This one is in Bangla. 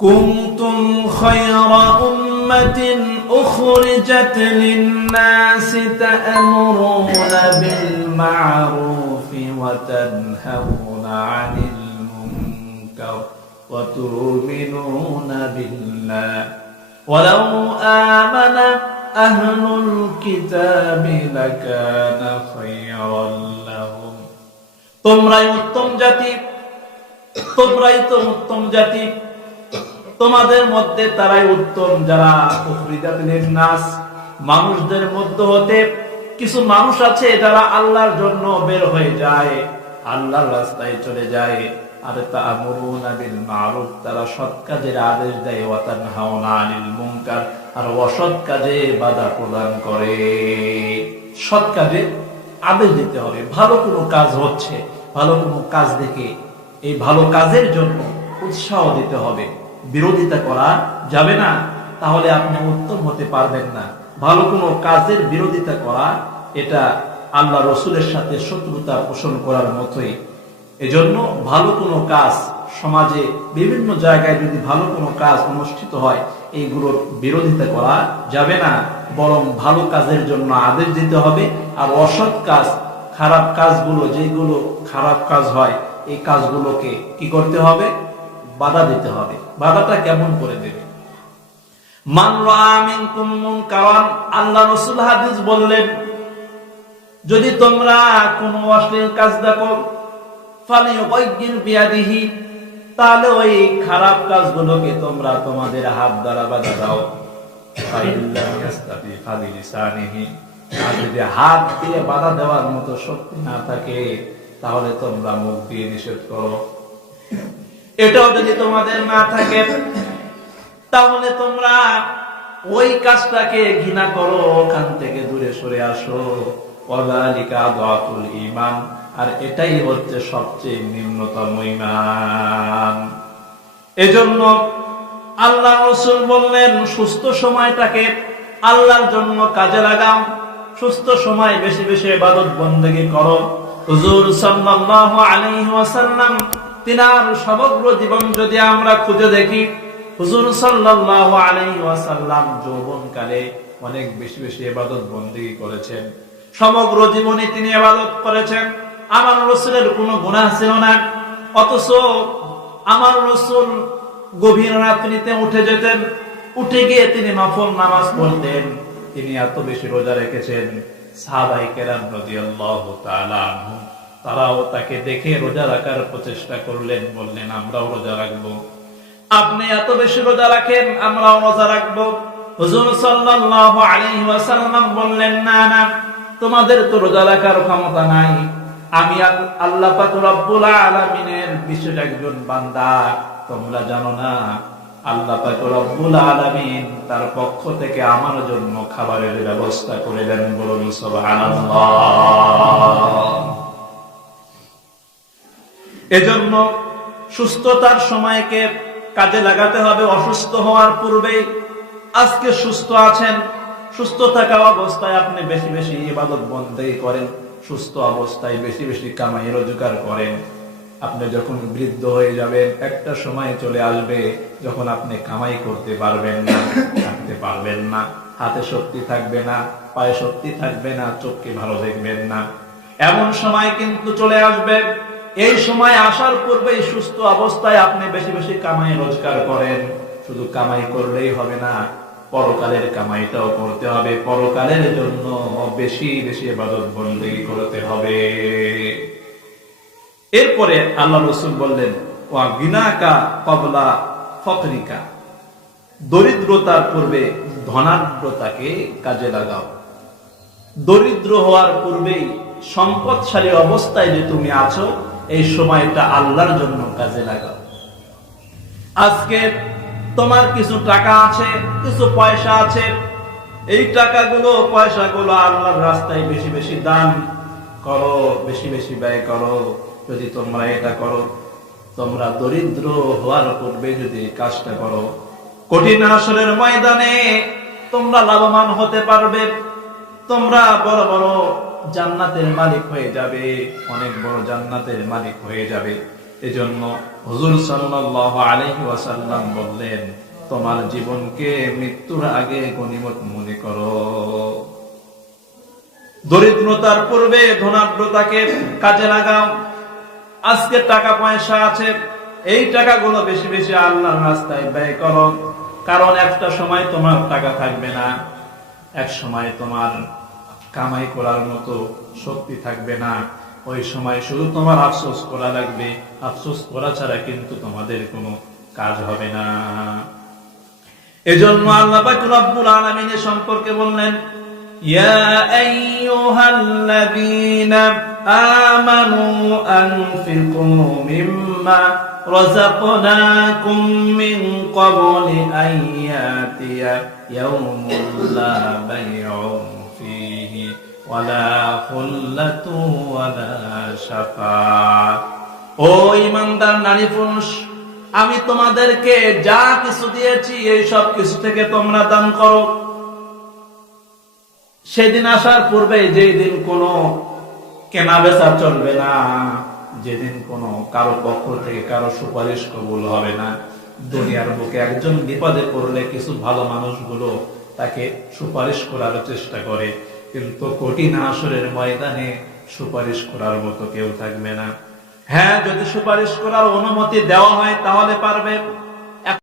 কুনতুম খায়রা উম্মাতিন উখরিজাত লিন-নাসি তা'মুরুনা বিল মা'রুফি ওয়া তানহাউনা 'আনিল মুনকার ওয়া তু'মিনুনা বিল্লাহ ওয়ালাউ আমানা আহলুল কিতাবি লাকানা খায়রান লাহুম। তোমরাই উত্তম জাতি, তোমরাই তো উত্তম জাতি, তোমাদের মধ্যে তারাই উত্তম যারা উখরিজাত লিন-নাস, মানুষদের মধ্য হতে কিছু মানুষ আছে যারা আল্লাহর জন্য বের হয়ে যায়, আল্লাহর রাস্তায় চলে যায়। আর তা'মুরুনা বিল মা'রুফ, তারা সৎ কাজের আদেশ দেয়, ওয়া তানহাউনা আনিল মুনকার, আর অসৎ কাজে বাধা প্রদান করে। সৎ কাজে আদেশ দিতে হবে। ভালো কোনো কাজ হচ্ছে, ভালো কোনো কাজ দেখে এই ভালো কাজের জন্য উৎসাহ দিতে হবে, বিরোধিতা করা যাবে না, তাহলে আপনি উত্তম হতে পারবেন না। ভালো কোনো কাজের বিরোধিতা করা এটা আল্লাহ রসুলের সাথে শত্রুতা পোষণ করার মতোই। এজন্য ভালো কোনো কাজ সমাজে বিভিন্ন জায়গায় যদি ভালো কোনো কাজ অনুষ্ঠিত হয়, এইগুলোর বিরোধিতা করা যাবে না, বরং ভালো কাজের জন্য আদেশ দিতে হবে। আর অসৎ কাজ, খারাপ কাজগুলো, যেগুলো খারাপ কাজ হয়, এই কাজগুলোকে কি করতে হবে? বাধা দিতে হবে। বাধাটা কেমন করে দেবে? মান রাআ মিনকুম মুনকারান, আল্লাহ রাসূল হাদিস বললেন, যদি তোমরা কোনো অশ্লীল কাজ দেখো, ফালিয়ুগাইয়ির বিয়াদিহি, তাহলে ওই খারাপ কাজগুলোকে তোমরা তোমাদের হাত দ্বারা বাধা দাও। ফাইল্লাম ইয়াস্তাতি ফাবিলিসানিহি, আর যদি হাত দিয়ে বাধা দেওয়ার মতো শক্তি না থাকে, তাহলে তোমরা মুখ দিয়ে নিষেধ করো। এটাও যদি তোমাদের না থাকে, তাহলে তোমরা ওই কাজটাকে ঘৃণা করো, ওখান থেকে দূরে সরে আসো। ওয়াযালিকা আযআফুল ঈমান, আর এটাই হচ্ছে সবচেয়ে নিম্নতম ঈমান। এজন্য আল্লাহ রাসূল বললেন, সুস্থ সময়টাকে আল্লাহর জন্য কাজে লাগাও, সুস্থ সময় বেশি বেশি ইবাদত বন্দেগী করো। হুজুর সাল্লাল্লাহু আলাইহি ওয়াসাল্লাম তিনার সমগ্র জীবন যদি আমরা খুঁজে দেখি, হুজুর সাল্লাল্লাহু আলাইহি ওয়াসাল্লাম যৌবনকালে অনেক বেশি বেশি ইবাদত বন্দেগী করেছেন। সমগ্র জীবনে তিনি ইবাদত করেছেন। আমার রাসূলের কোনো গুনাহ ছিল না, অথচ আমার রাসূল গভীর রাত্রিতে উঠে যেতেন, উঠে গিয়ে তিনি নফল নামাজ পড়তেন। তিনি এত বেশি রোজা রেখেছেন, সাহাবায়ে কেরাম রাদিয়াল্লাহু তাআলা আনহুম তারাও তাকে দেখে রোজা রাখার প্রচেষ্টা করলেন, বললেন আমরাও রোজা রাখবো। আপনি এত বেশি রোজা রাখেন, আমরাও রোজা রাখবো। হুজুর সাল্লাল্লাহু আলাইহি ওয়াসাল্লাম বললেন, না না, তোমাদের তো রোজা রাখার ক্ষমতা নাই, আমি আল্লাহ পাক রব্বুল আলামিনের বিশেষ একজন বান্দা, তোমরা জানো না? আল্লাহ পাক রব্বুল আলামিন তার পক্ষ থেকে আমার জন্য খাবারের ব্যবস্থা করে দেন, বলুন সুবহানাল্লাহ। এজন্য সুস্থতার সময়কে কাজে লাগাতে হবে, অসুস্থ হওয়ার পূর্বেই। আজকে সুস্থ আছেন, সুস্থ থাকা অবস্থায় আপনি বেশি বেশি ইবাদত বন্দেগী করেন, সুস্থ অবস্থায় বেশি বেশি কামাই রোজগার করেন। আপনি যখন বৃদ্ধ হয়ে যাবেন, একটা সময় চলে আসবে যখন আপনি কামাই করতে পারবেন না, থাকতে পারবেন না, হাতে শক্তি থাকবে না, পায়ে শক্তি থাকবে না, চোখকে ভালো দেখবেন না। এমন সময় কিন্তু চলে আসবে। এই সময় আসার পূর্বেই সুস্থ অবস্থায় আপনি বেশি বেশি কামাই রোজগার করেন। শুধু কামাই করলেই হবে না, পরকালের কামাইটাও করতে হবে। পরকালের জন্য বেশি বেশি ইবাদত বন্দেগী করতে হবে। এরপরে আল্লাহ রাসূল বললেন, ওয়া গিনাকা ক্বাবলা ফাকরিকা, দরিদ্রতার পূর্বে ধনাঢ্যতাকে কাজে লাগাও। দরিদ্র হওয়ার পূর্বেই সম্পদশালী অবস্থায় যে তুমি আছো, এই সময়টা আল্লাহর জন্য কাজে লাগাও। আজকে তোমার কিছু টাকা আছে, কিছু পয়সা আছে, এই টাকাগুলো পয়সাগুলো আল্লাহর রাস্তায় বেশি বেশি দান করো, বেশি বেশি ব্যয় করো। যদি তোমরা এটা করো, তোমরা দরিদ্র হওয়ার পূর্বে যদি কাজটা করো, কঠিন হাসরের ময়দানে তোমরা লাভবান হতে পারবে। তোমরা বড় বড় জান্নাতের মালিক হয়ে যাবে, অনেক বড় জান্নাতের মালিক হয়ে যাবে। এজন্য হুজুর সাল্লাল্লাহু আলাইহি ওয়াসাল্লাম বললেন, তোমার জীবনকে মৃত্যুর আগে গনিমত মনে করো। দরিদ্রতার পূর্বে ধনাঢ্যতাকে কাজে লাগাও। আজকে টাকা পয়সা আছে, এই টাকাগুলো বেশি বেশি আল্লাহর রাস্তায় ব্যয় করো, কারণ একটা সময় তোমার টাকা থাকবে না, এক সময় তোমার কামাই করার মতো শক্তি থাকবে না। ওই সময় শুধু তোমার আফসোস করা লাগবে, আফসোস করা ছাড়া কিন্তু তোমাদের কোনো কাজ হবে না। এজন্য আল্লাহ পাক রব্বুল আলামিনের সম্পর্কে বললেন, ইয়া আইয়ুহাল্লাযীনা আমানু আনফিকু মিম্মা রাযাকনাকুম মিন ক্বাবলি আইয়াতিয়া ইয়াউমুন লা বাইউন ফীহি ওয়ালা খুল্লাতু ওয়ালা শাফাআত। ও ঈমানদার নারী পুরুষ, আমি তোমাদেরকে যা কিছু দিয়েছি এই সব কিছু থেকে তোমরা দান করো। সেদিন আসার পূর্বে, যেই দিন কোনো কেনা বেচা চলবে না, যেদিন কোনো কারো পক্ষ থেকে কারো সুপারিশ কবুল হবে না। দুনিয়ার বুকে একজন বিপদে পড়লে কিছু ভালো মানুষগুলো তাকে সুপারিশ করার চেষ্টা করে, কিন্তু কঠিন হাসরের ময়দানে সুপারিশ করার মতো কেউ থাকবে না। হ্যাঁ, যদি সুপারিশ করার অনুমতি দেওয়া হয় তাহলে পারবে।